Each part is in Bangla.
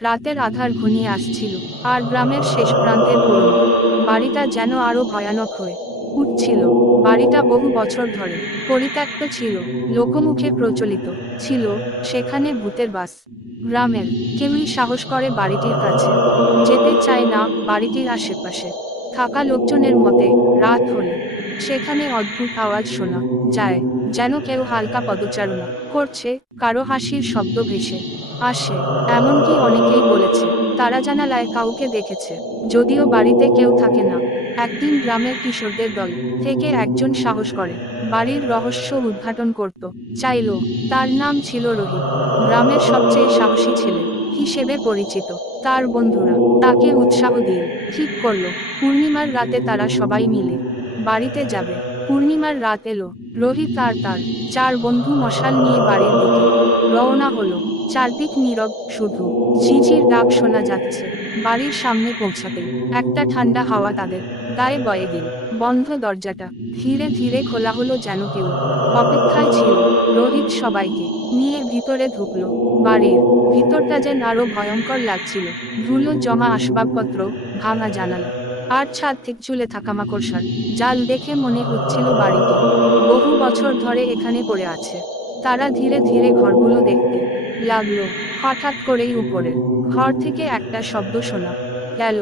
রাতের আধার ঘনিয়ে আসছিল, আর গ্রামের শেষ প্রান্তের পুরনো বাড়িটা যেন আরো ভয়ানক হয়ে উঠছিল। বাড়িটা বহু বছর ধরে পরিত্যক্ত ছিল, লোকমুখে প্রচলিত ছিল সেখানে ভূতের বাস। গ্রামের কেউই সাহস করে বাড়িটির কাছে যেতে চায় না। বাড়িটির আশেপাশে থাকা লোকজনের মতে রাত হলে সেখানে অদ্ভুত আওয়াজ শোনা যায়, যেন কেউ হালকা পদচারণা করছে, কারো হাসির শব্দ ভেসে আসে। এমনকি অনেকেই বলেছে তারা জানালায় কাউকে দেখেছে, যদিও বাড়িতে কেউ থাকে না। একদিন গ্রামের কিশোরদের দল থেকে একজন সাহস করে বাড়ির রহস্য উদ্ঘাটন করত চাইল। তার নাম ছিল রোহিত, গ্রামের সবচেয়ে সাহসী ছেলে হিসেবে পরিচিত। তার বন্ধুরা তাকে উৎসাহ দিয়ে ঠিক করলো পূর্ণিমার রাতে তারা সবাই মিলে বাড়িতে যাবে। পূর্ণিমার রাত এলো, রোহিত আর তার 4 বন্ধু মশাল নিয়ে বাড়ির দিকে রওনা হলো। চারদিক নীরব, শুধু ঝিঝির ডাক শোনা যাচ্ছে। বাড়ির সামনে পৌঁছাতেই একটা ঠান্ডা হাওয়া তাদের গায়ে বয়ে গেল। বন্ধ দরজাটা ধীরে ধীরে খোলা হলো, যেন কেউ অপেক্ষায় ছিল। রোহিত সবাইকে নিয়ে ভিতরে ঢুকলো। বাড়ির ভিতরটা যেন আরো ভয়ঙ্কর লাগছিল। ধুলো জমা আসবাবপত্র, ভাঙা জানালা, আর ছাদ থেকে ঝুলে থাকা মাকড়সার জাল দেখে মনে হচ্ছিল বাড়িটি বহু বছর ধরে এখানে পড়ে আছে। তারা ধীরে ধীরে ঘরগুলো দেখতে লাগলো। হঠাৎ করেই উপরের ঘর থেকে একটা শব্দ শোনা গেল।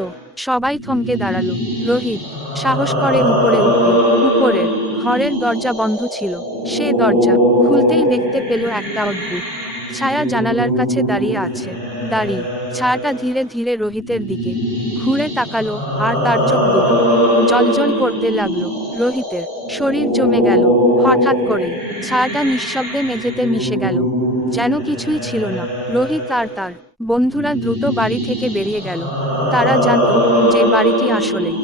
সবাই থমকে দাঁড়ালো। রোহিত সাহস করে উপরে উঠল। উপরের ঘরের দরজা বন্ধ ছিল। সে দরজা খুলতেই দেখতে পেল একটা অদ্ভুত ছায়া জানালার কাছে দাঁড়িয়ে আছে। দাঁড়িয়ে ছায়াটা ধীরে ধীরে রোহিতের দিকে ঘুরে তাকালো, আর তার চোখ দুটো জ্বলজ্বল করতে লাগলো। রোহিতের শরীর জমে গেল। হঠাৎ করেই ছায়াটা নিঃশব্দে মেঝেতে মিশে গেল, যেন কিছুই ছিল না। রোহিত আর তার বন্ধুরা দ্রুত বাড়ি থেকে বেরিয়ে গেল। তারা জানতো যে বাড়িটি আসলেই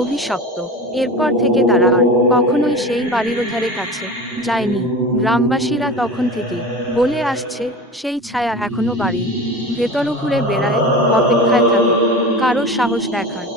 অভিশপ্ত। এরপর থেকে তারা আর কখনোই সেই বাড়ির ধারে কাছে যায়নি। গ্রামবাসীরা তখন থেকেই বলে আসছে সেই ছায়া এখনো বাড়ির ভেতর ঘুরে বেড়ায়, অপেক্ষায় থাকে কারো সাহস দেখার।